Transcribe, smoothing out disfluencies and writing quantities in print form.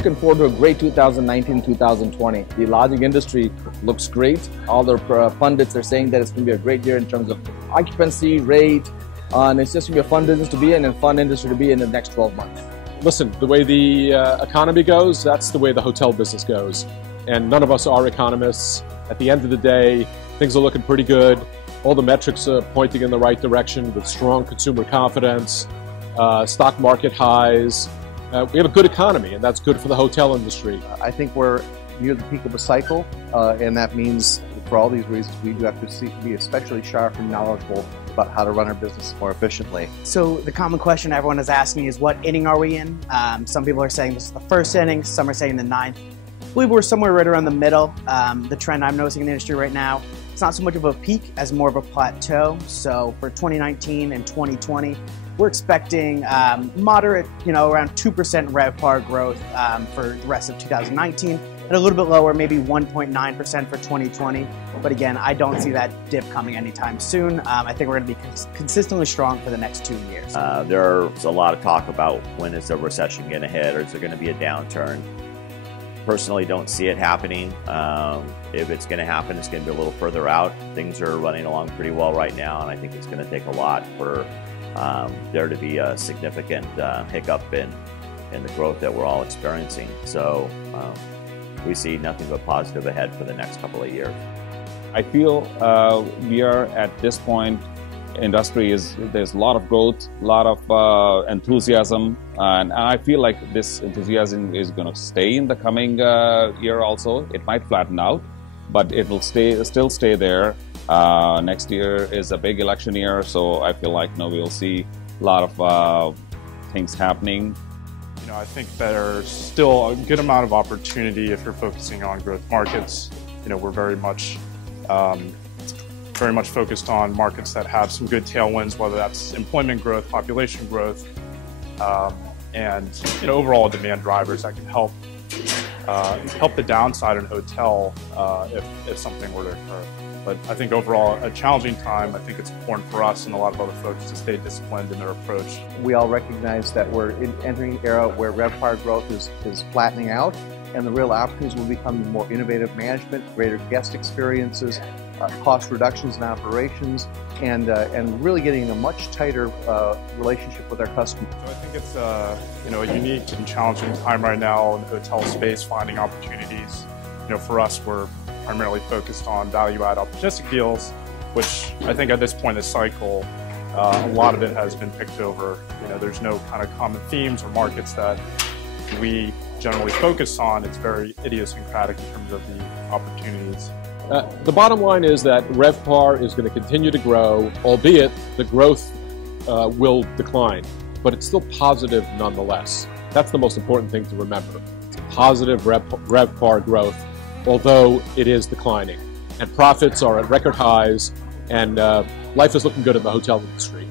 looking forward to a great 2019-2020. The lodging industry looks great. All the pundits are saying that it's going to be a great year in terms of occupancy, rate, and it's just going to be a fun business to be in and fun industry to be in the next 12 months. Listen, the way the economy goes, that's the way the hotel business goes. And none of us are economists. At the end of the day, things are looking pretty good. All the metrics are pointing in the right direction with strong consumer confidence, stock market highs. We have a good economy, and that's good for the hotel industry. I think we're near the peak of a cycle, and that means for all these reasons we do have to be especially sharp and knowledgeable about how to run our business more efficiently. So the common question everyone is asking is, what inning are we in? Some people are saying this is the first inning, some are saying the ninth. I believe we're somewhere right around the middle. The trend I'm noticing in the industry right now, it's not so much of a peak as more of a plateau. So for 2019 and 2020, we're expecting moderate, around 2% RevPAR growth for the rest of 2019, and a little bit lower, maybe 1.9% for 2020. But again, I don't see that dip coming anytime soon. I think we're going to be consistently strong for the next 2 years. There's a lot of talk about when is the recession going to hit, or is there going to be a downturn. Personally, don't see it happening. If it's going to happen, it's going to be a little further out. Things are running along pretty well right now, and I think it's going to take a lot for there to be a significant hiccup in the growth that we're all experiencing. So we see nothing but positive ahead for the next couple of years. I feel we are at this point, there's a lot of growth, a lot of enthusiasm, and I feel like this enthusiasm is going to stay in the coming year also. It might flatten out, but it will still stay there. Next year is a big election year, so I feel like we'll see a lot of things happening. I think there's still a good amount of opportunity if you're focusing on growth markets. We're very much focused on markets that have some good tailwinds, whether that's employment growth, population growth, and overall demand drivers that can help the downside in a hotel if something were to occur. But I think overall a challenging time. I think it's important for us and a lot of other folks to stay disciplined in their approach. We all recognize that we're entering an era where RevPAR growth is flattening out, and the real opportunities will become more innovative management, greater guest experiences, cost reductions in operations, and really getting a much tighter relationship with our customers. So I think it's a unique and challenging time right now in the hotel space, finding opportunities. For us, we're primarily focused on value-add opportunistic deals, which I think at this point in the cycle, a lot of it has been picked over. There's no kind of common themes or markets that we generally focus on. It's very idiosyncratic in terms of the opportunities. The bottom line is that RevPAR is going to continue to grow, albeit the growth will decline, but it's still positive nonetheless. That's the most important thing to remember. It's positive RevPAR growth, although it is declining. And profits are at record highs, and life is looking good in the hotel industry.